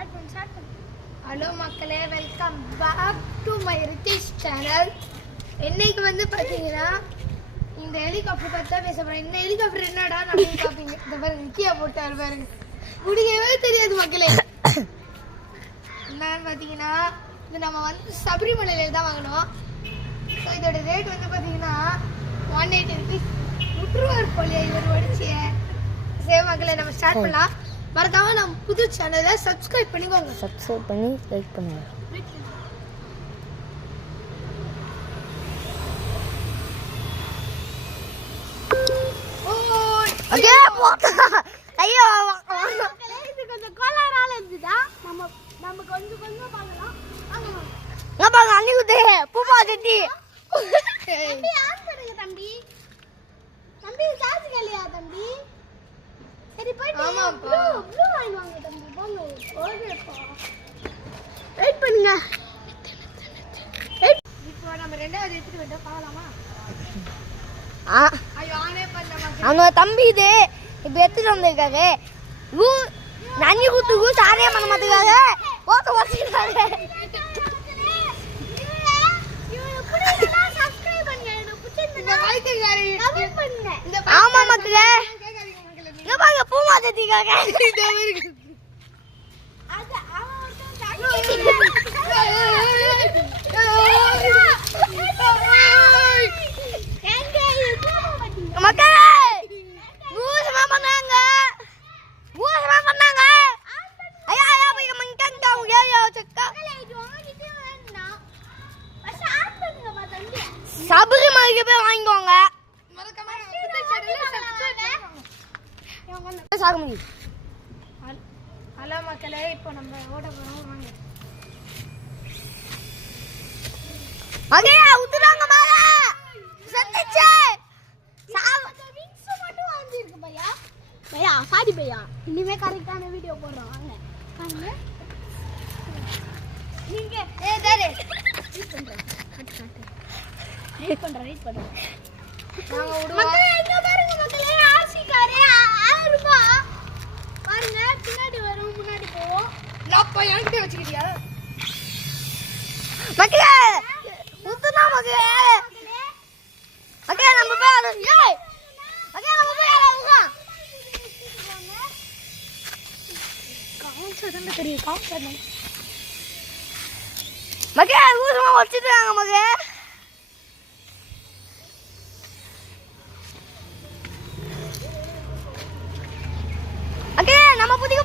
Hello மக்களே, welcome back to my Rithish channel. இன்னைக்கு வந்து பார்த்தீங்கன்னா இந்த ஹெலிகாப்டர் பற்றி தான் பேச போகிறேன். இந்த ஹெலிகாப்டர் என்னடா நம்ம பார்ப்பீங்க. இந்த பாருங்க, நிக்கியா போட்டார் பாருங்க, முடியவே தெரியாது மக்களே. என்னன்னு பார்த்தீங்கன்னா இது நம்ம வந்து சபரிமலையில் தான் வாங்கினோம். ஸோ இதோட ரேட் வந்து பார்த்தீங்கன்னா 180 rupees. முற்றுவார் போலியா இவர் வடிச்சிய. சரி மக்களே, நம்ம ஸ்டார்ட் பண்ணலாம். மறக்காம நம்ம புது சேனலை சப்ஸ்கிரைப் பண்ணிக்கோங்க. சப்ஸ்கிரைப் பண்ணி லைக் பண்ணுங்க. ஓகே போடா. ஐயோ இது கொஞ்சம் கோளாறால இருந்துதா. நம்ம கொஞ்சம் பார்க்கலாம். நான் பாங்க அன்னிக்குதே பூமா செட்டி. தம்பி ஆன் பண்ணுங்க தம்பி. தம்பி சார்ஜ் கலியா தம்பி. சரி போய்ட்டு ப்ளூ வாங்கி வாங்க தம்பி. போங்க. ஓகேப்பா. வெயிட் பண்ணுங்க. இப்போ நம்ம ரெண்டாவது எடுத்துட்டு வந்து பார்க்கலாமா? ஐயோ ஆனே பண்ணமா. அவனோட தம்பி இது இப்போ எடுத்துட்டு வந்திருக்காரு. நன்னி குத்துக்கு சாரியா பண்ண மாட்டேங்காரு. ஓட்ட ஓட்டிக்கிறாரு. ஆமா மக்களே, இங்க பாருங்க பூமா செட்டிக்காக. மக்களே பூசமா பண்ணாங்க. ஐயா ஐயா போய் மங்கங்க உயா செக்கா. சபரிமலைக்கு போய் வாங்கிக்கோங்க. ஹலோ மக்களே, இப்போ நம்ம ஓட போறோம். வாங்க. அங்கே உத்துறாங்க மேல. செத்துச்சு. விங்ஸ் மட்டும் வாங்கிருக்கு பையா. பையா சாரி பையா. இனிமே கரெக்டான வீடியோ போடுறோம். வாங்க. வாங்க. நீங்க டேய் வெயிட் பண்றேன். வெயிட் பண்றேன். நாங்க விடுவோம். மக்களே இங்க பாருங்க மக்களே, ஆர்சி காரே 1000 ரூபாய். பாருங்க, பின்னாடி வரும் முன்னாடி போவோம். லாப்பா என்கிட்ட வச்சிக்கிட்டியா? மக்களே உத்துனா மக்களே. மக்களே நம்ம போய் ஏய் மக்களே நம்ம போய் உங்க கான்சர்ட் தெரியும். கான்சர்ட் மக்களே ஊசமா வச்சிட்டாங்க மக்களே.